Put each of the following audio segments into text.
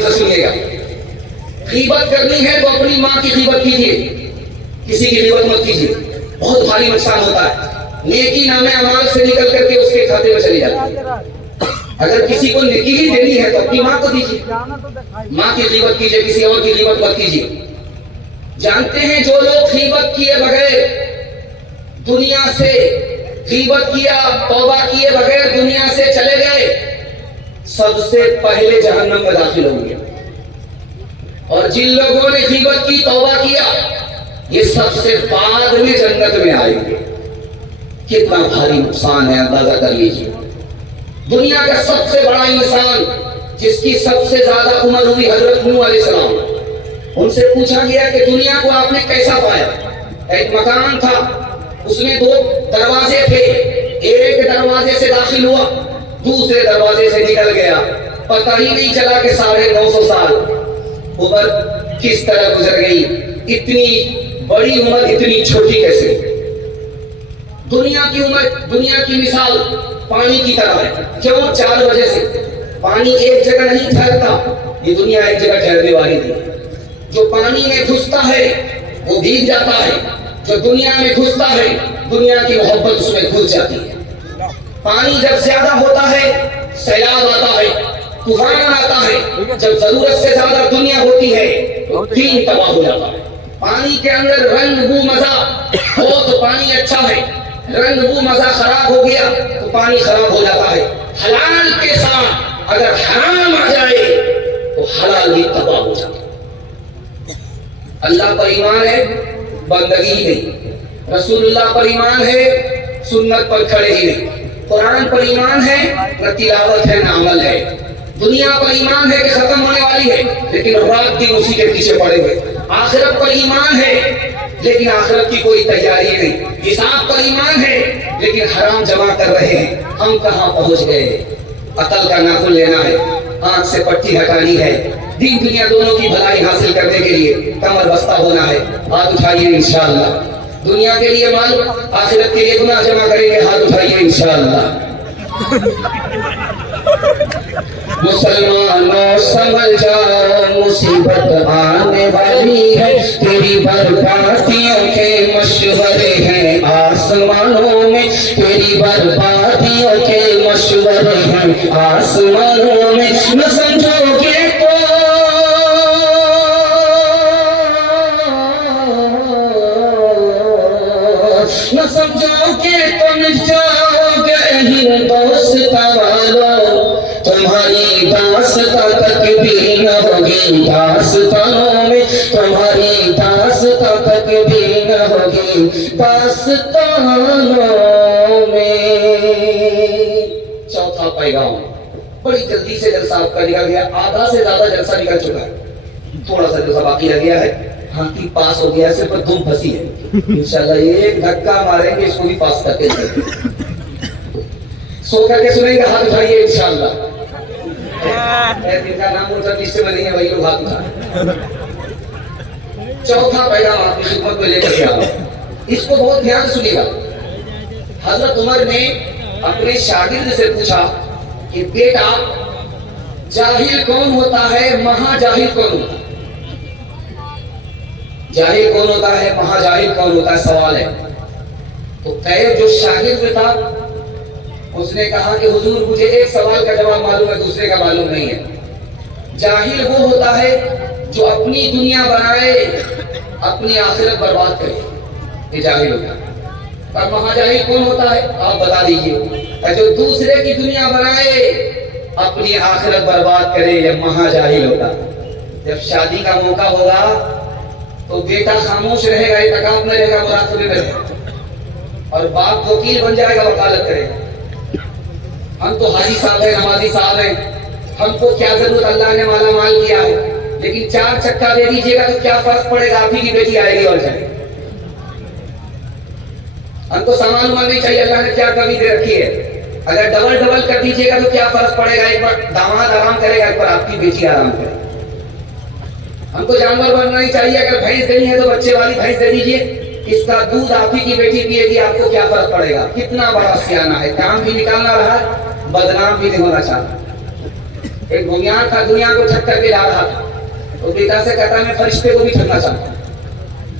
دھیان سے سنیے گا. غیبت کرنی ہے تو اپنی ماں کی غیبت کیجیے, کسی کی غیبت مت کیجیے, بہت بھاری نقصان ہوتا ہے. نیکی نام اعمال سے نکل کر کے اس کے کھاتے میں چلی جاتی ہے. اگر کسی کو نیکی ہی دینی ہے تو اپنی ماں کو دیجیے, ماں کی غیبت کیجیے, کسی اور کی غیبت مت کیجیے. جانتے ہیں جو لوگ غیبت کیے بغیر دنیا سے, غیبت کیا توبہ کیے بغیر دنیا سے چلے گئے, سب سے پہلے جہنم میں داخل ہوں گے. اور جن لوگوں نے غیبت کی توبہ کیا یہ سب سے بعد میں جنت میں آئیں گے. کتنا بھاری نقصان ہے اندازہ کر لیجیے. دنیا کا سب سے بڑا انسان جس کی سب سے زیادہ عمر ہوئی حضرت نوح علیہ السلام, ان سے پوچھا گیا کہ دنیا کو آپ نے کیسا پایا. ایک مکان تھا, اس میں 2 دروازے تھے, ایک دروازے سے داخل ہوا, دوسرے دروازے سے نکل گیا, پتہ ہی نہیں چلا کہ 950 سال عمر کس طرح گزر گئی. اتنی بڑی عمر اتنی چھوٹی کیسے. دنیا کی عمر, دنیا کی مثال پانی کی طرح ہے. کیوں؟ 4 وجہ سے. پانی ایک جگہ نہیں ٹھہرتا, یہ دنیا ایک جگہ ٹھہرنے والی نہیں. جو پانی میں گھستا ہے وہ بھیگ جاتا ہے, جو دنیا میں گھستا ہے دنیا کی محبت اس میں گھس جاتی ہے. پانی جب زیادہ ہوتا ہے سیلاب آتا ہے, طوفان آتا ہے. جب ضرورت سے زیادہ دنیا ہوتی ہے تو دین تباہ ہو جاتا ہے. پانی کے اندر رنگ بو مزہ ہو تو پانی اچھا ہے, رنگ بو مزہ خراب ہو گیا تو پانی خراب ہو جاتا ہے. حلال کے ساتھ اگر حرام آ جائے تو حلال بھی تباہ ہو جاتا ہے. اللہ پر ایمان ہے, بندگی ہی نہیں. رسول اللہ پر ایمان ہے, سنت پر کھڑے ہی نہیں. قرآن پر ایمان ہے, نہ تلاوت ہے نہ عمل ہے. دنیا پر ایمان ہے کہ ختم ہونے والی ہے, لیکن رات دن اسی کے پیچھے پڑے ہوئے. آخرت پر ایمان ہے لیکن آخرت کی کوئی تیاری نہیں. حساب پر ایمان ہے لیکن حرام جمع کر رہے ہیں. ہم کہاں پہنچ گئے. عقل کا ناخن لینا ہے, آنکھ سے پٹی ہٹانی ہے, دین دنیا دونوں کی بھلائی حاصل کرنے کے لیے کمر بستہ ہونا ہے. ہاتھ اٹھائیے انشاءاللہ. دنیا کے لیے مال, آخرت کے لیے گناہ جمع کریں گے. ہاتھ اٹھائیے انشاءاللہ. مسلمانوں سمجھ جاؤ مصیبت آنے والی ہے, تیری بربادیوں کے مشورے ہیں آسمانوں میں, تیری بربادیوں کے مشورے ہیں آسمانوں میں. نہ سمجھو گے تو نہ سمجھو گے تو مٹ جاؤ گے ہندوستاں والو, تمہاری داستاں تک بھی نہ ہوگی داستانوں میں, تمہاری داستاں تک بھی نہ ہوگی داستانوں میں. چوتھا پیغام, بڑی جلدی سے جلسہ آپ کا نکل گیا. آدھا سے زیادہ جلسہ نکل چکا ہے, تھوڑا سا جلسہ باقی رہ گیا ہے. ہاتھی پاس ہو گیا, صرف دم پھنسی ہے. انشاءاللہ ایک دھکا ماریں گے, اس کو بھی پاس کر کے سو کر کے سنیں گے. ہاتھ اٹھائیے انشاءاللہ. جن کا نام ان سب سے بنی ہے وہی لوگ ہاتھ اٹھائیں. چوتھا پیغام آپ کی خدمت میں لے کر کے آؤں, اس کو بہت دھیان سے سنیے گا. حضرت عمر نے اپنے شاگرد سے پوچھا کہ بیٹا جاہل کون ہوتا ہے, مہا جاہل کون ہوتا ہے؟ جاہل کون ہوتا ہے, مہا جاہل کون ہوتا ہے, سوال ہے. تو قیب جو شاگرد تھا اس نے کہا کہ حضور مجھے ایک سوال کا جواب معلوم ہے, دوسرے کا معلوم نہیں ہے. جاہل وہ ہوتا ہے جو اپنی دنیا بنائے اپنی آخرت برباد کرے, یہ جاہل ہوتا ہے. اور مہا جاہل کون ہوتا ہے آپ بتا دیجئے. جو دوسرے کی دنیا بنائے اپنی آخرت برباد کرے, یہ مہا جاہل ہوتا ہے. جب شادی کا موقع ہوگا تو بیٹا خاموش رہے گا, اعتکاف میں رہے گا, مراقبے میں رہے گا, اور باپ وکیل بن جائے گا, وکالت کرے گا. ہم تو حاجی صاحب ہیں, نمازی صاحب ہیں, ہم کو کیا ضرورت, اللہ نے مالا مال کیا ہے, لیکن 4 چکا دے دیجیے گا تو کیا فرق پڑے گا, آپ ہی کی بیٹی آئے گی اور جائے گی. ہم کو سامان وامان نہیں چاہیے, اللہ نے کیا کمی دے رکھی ہے, اگر ڈبل کر دیجیے گا تو کیا فرق پڑے گا, ایک بار داماد آرام کرے گا, ایک بار آپ کی بیٹی آرام کرے گا. ہم کو جانور بننا نہیں چاہیے, اگر بھینس دینی ہے تو بچے والی بھینس دے دیجیے, اس کا دودھ آپ ہی کی بیٹی پیے گی, آپ کو کیا فرق پڑے گا. کتنا بڑا سیانہ ہے, کام بھی نکالنا رہا, بدنام بھی نہیں ہونا چاہتا. ایک بھومیار تھا, دنیا کو ٹھگ کر کے جا رہا تھا, تو بیٹا سے کہتا میں فرشتے کو بھی ٹھگنا چاہتا ہوں.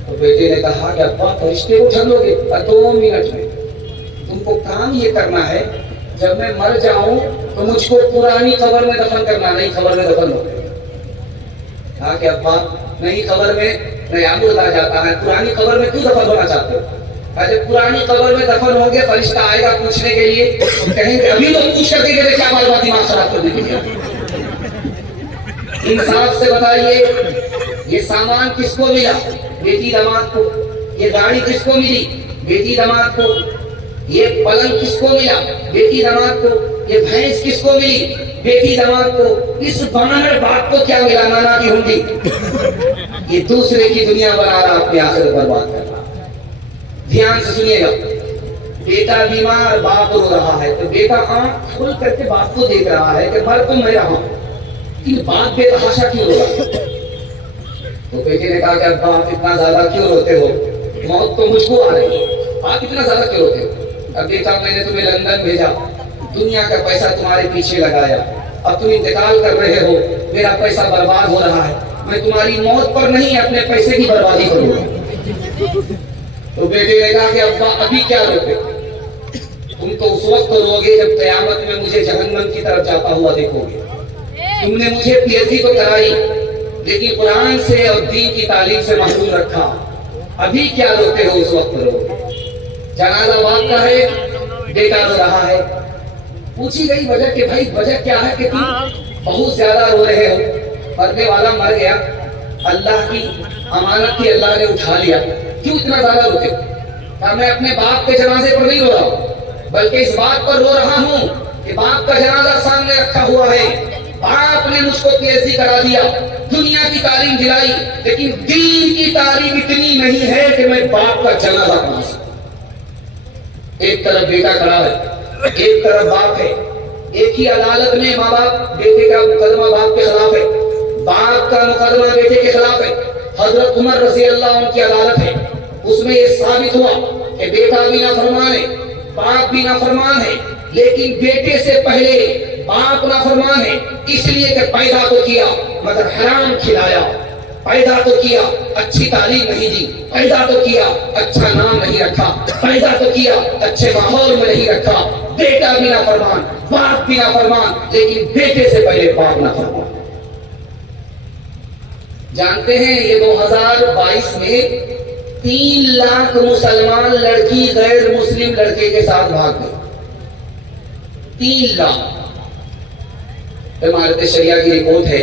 تو بیٹے نے کہا کہ ابا فرشتے کو ٹھگ لو گے؟ 2 منٹ میں تم کو کام یہ کرنا ہے, جب میں مر جاؤں تو مجھ کو پرانی قبر میں دفن کرنا, نہیں قبر میں دفن ہو. کہا کہ ابا نہیں قبر میں نیا مردہ جاتا ہے, پرانی قبر میں کیوں دفن ہونا چاہتے ہو؟ جب پرانی قبر میں دفن ہوں گے فرشتہ آئے گا پوچھنے کے لیے, کہیں گے ابھی تو پوچھ کر کے گئے, کیا بار بار دماغ خراب کرنے کے لیے. انصاف سے بتائیے, یہ سامان کس کو ملا؟ بیٹی داماد کو. یہ گاڑی کس کو ملی؟ بیٹی داماد کو. یہ پلنگ کس کو ملا؟ بیٹی داماد کو. یہ بھینس کس کو ملی؟ بیٹی داماد کو. اس بانر باپ کو کیا ملا؟ نانا کی ہنڈی. یہ دوسرے کی دنیا بنا رہا, اپنے آخرت برباد کر رہا. دھیان سے سنیے گا, بیٹا بیمار, باپ رو رہا ہے, تو بیٹا آنکھ کھول کر کے باپ کو دیکھ رہا ہے کہ مر تو میں رہا ہوں, کہ باپ بے تحاشا کیوں رو رہا ہے. تو بیٹے نے کہا کہ ابا آپ اتنا زیادہ کیوں روتے ہو, موت تو مجھ کو آ رہی ہے, آپ اتنا زیادہ کیوں روتے ہو؟ اب بیٹا میں نے تمہیں لندن بھیجا, دنیا کا پیسہ تمہارے پیچھے لگایا, اب تم انتقال کر رہے ہو, میرا پیسہ برباد ہو رہا ہے, میں تمہاری موت پر نہیں اپنے پیسے کی بربادی کروں گا. تو بیٹے نے کہا کہ ابا ابھی کیا روتے, تم تو اس وقت رو گے جب قیامت میں مجھے جہنم کی طرف جاتا ہوا دیکھو گے. تم نے مجھے پی ایچ ڈی تو کرائی, لیکن قرآن سے اور دین کی تعلیم سے محروم رکھا, ابھی کیا روتے ہو, اس وقت رو. جنازہ باپ کا ہے, بیٹا رو رہا ہے. پوچھی گئی وجہ کہ بھائی وجہ کیا ہے کہ تم بہت زیادہ رو رہے ہو؟ مرنے والا مر گیا, اللہ کی امانت کی اللہ نے اٹھا لیا, کیوں اتنا زیادہ روتے ہو؟ کہا میں اپنے باپ کے جنازے پر نہیں رو رہا ہوں, بلکہ اس بات پر رو رہا ہوں کہ باپ کا جنازہ سامنے رکھا ہوا ہے, باپ نے مجھ کو پی ایچ ڈی کرا دیا, دنیا کی تعلیم دلائی, لیکن دین کی تعلیم اتنی نہیں ہے کہ میں باپ کا جنازہ پڑھا سکوں. ایک طرف بیٹا کھڑا ہے, ایک طرف باپ ہے, ایک ہی عدالت میں ماں باپ, بیٹے کا مقدمہ باپ کے خلاف ہے, باپ کا مقدمہ بیٹے کے خلاف ہے. حضرت عمر رضی اللہ عنہ کی عدالت ہے, اس میں یہ ثابت ہوا کہ بیٹا بھی نافرمان ہے, باپ بھی نافرمان ہے, لیکن بیٹے سے پہلے باپ نافرمان ہے, اس لیے کہ پیدا تو کیا مگر حرام کھلایا, پیدا تو کیا اچھی تعلیم نہیں دی, پیدا تو کیا اچھا نام نہیں رکھا, پیدا تو کیا اچھے ماحول میں نہیں رکھا. بیٹا بھی نافرمان, باپ بھی نافرمان, لیکن بیٹے سے پہلے باپ نافرمان. جانتے ہیں یہ 2022 میں 3 لاکھ مسلمان لڑکی غیر مسلم لڑکے کے ساتھ بھاگ گئی. 3 لاکھ. امارت شریعہ کی رپورٹ ہے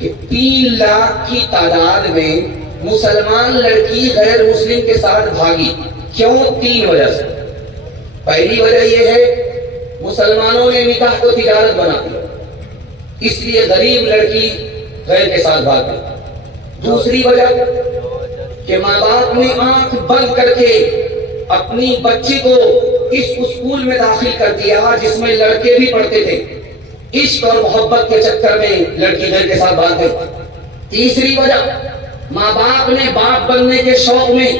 کہ 3 لاکھ کی تعداد میں مسلمان لڑکی غیر مسلم کے ساتھ بھاگی. کیوں؟ 3 وجہ سے. پہلی وجہ یہ ہے مسلمانوں نے نکاح کو تجارت بنا دیا, اس لیے غریب لڑکی غیر کے ساتھ بھاگ گئی. دوسری وجہ کہ ماں باپ نے آنکھ بند کر کے اپنی بچی کو اس اسکول میں داخل کر دیا جس میں لڑکے بھی پڑھتے تھے. عشق اور محبت کے چکر میں لڑکی غیر کے ساتھ بھاگ گئی. تیسری وجہ ماں باپ نے باپ بننے کے شوق میں,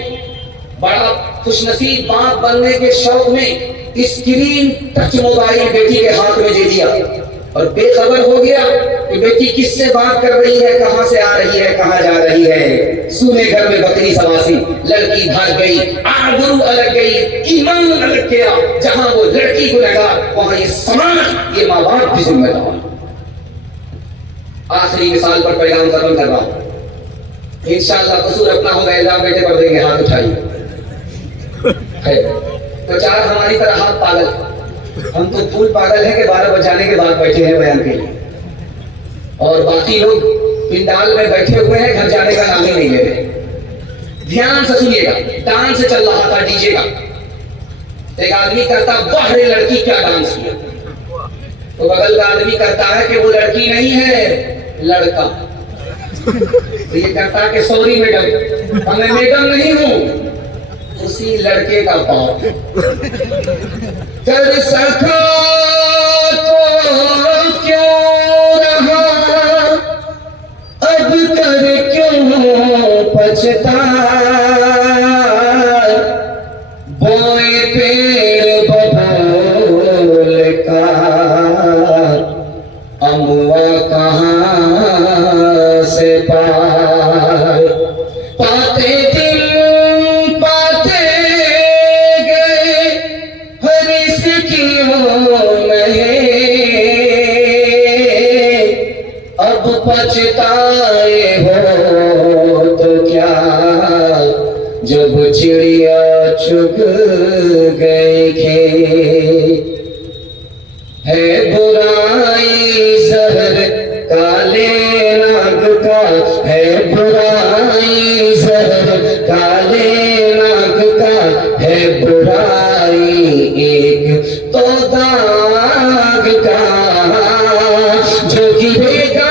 بڑا خوش نصیب باپ بننے کے شوق میں اسکرین ٹچ موبائل بیٹی کے ہاتھ میں دے دیا اور بے خبر ہو گیا کہ بیٹی کس سے بات کر رہی ہے, کہاں سے آ رہی ہے, کہاں جا رہی ہے. سونے گھر میں بکری سواسی, لڑکی بھاگ گئی, آبرو الگ گئی, ایمان الگ گیا. جہاں وہ لڑکی گنہگار وہاں یہ سماج, یہ ماں باپ بھی ذمہ دار. آخری مثال پر پیغام ختم کر رہا ہوں. انشاءاللہ قصور اپنا ہوگا, الزام بیٹے پر دیں گے, ہاتھ اٹھائیے. تو 4 ہماری طرح ہاتھ پاگل, ہم تو پھول پاگل ہیں کہ 12 بجانے کے بعد بیٹھے ہیں بیان کے لیے, اور باقی لوگ پنڈال میں بیٹھے ہوئے ہیں, گھر جانے کا نام ہی نہیں لے رہے. دھیان سے سنیے گا, ڈانس چل رہا تھا ڈی جے کا. ایک آدمی کرتا واہ رے لڑکی کیا ڈانس کیا, تو بغل کا آدمی کرتا ہے کہ وہ لڑکی نہیں ہے لڑکا. تو یہ کہتا کہ سوری میڈم, میں میڈم نہیں ہوں, اسی لڑکے کا باپ. کر سکا تو کیوں رہا, اب کر کیوں پچھتا, بوئے پیڑ ببول کا اموا اب پچھتائے ہو تو کیا جب چڑیا چگ گئے کھیت ہے برائی زہر کالے ناگ کا ہے برائی زہر کالے ناگ کا ہے برائی ایک تو داغ کا جو گرے گا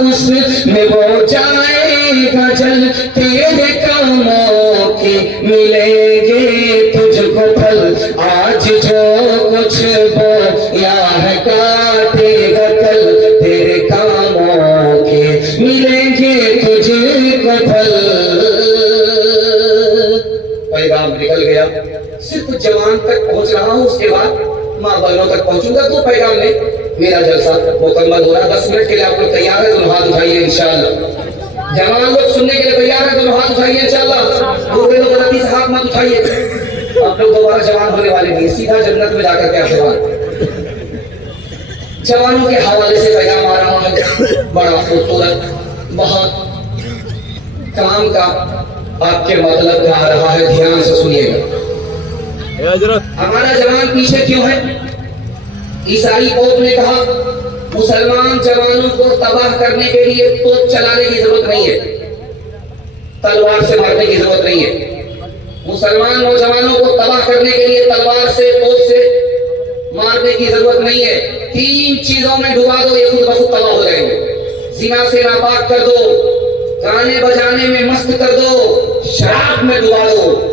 اس میں وہ جائے گا جل تیرے کاموں کے ملیں گے تجھ کو پھل آج جو کچھ بویا ہے کاٹے گا کل تیرے کاموں کے ملیں گے تجھ کو پھل پیغام نکل گیا صرف جوان تک پہنچ رہا ہوں اس کے بعد ماں بہنوں تک پہنچوں گا تو پیغام میں میرا جلسہ مکمل ہو رہا ہے 10 منٹ کے لیے آپ لوگ تیار ہیں تو ہاتھ اٹھائیے انشاءاللہ جوان لوگ سننے کے لیے تیار ہیں تو ہاتھ اٹھائیے انشاءاللہ دوسرے لوگ غلطی سے ہاتھ مت اٹھائیے آپ لوگ دوبارہ جوان ہونے والے نہیں سیدھا جنت میں جا کر کے آپ جوان جوانوں کے حوالے سے پیغام آ رہا ہے بڑا خوبصورت بہت کام کا آپ کے مطلب آ رہا ہے دھیان سے سنیے گا ہمارا جوان پیچھے کیوں ہے عیسائی قوم نے کہا مسلمان جوانوں کو تباہ کرنے کے لیے توپ چلانے کی ضرورت نہیں ہے تلوار سے مارنے کی ضرورت نہیں ہے مسلمان نوجوانوں کو تباہ کرنے کے لیے تلوار سے توپ سے مارنے کی ضرورت نہیں ہے 3 چیزوں میں ڈبا دو یہ خود بخود تباہ ہو جائیں گے زنا سے ناپاک کر دو گانے بجانے میں مست کر دو شراب میں ڈبا دو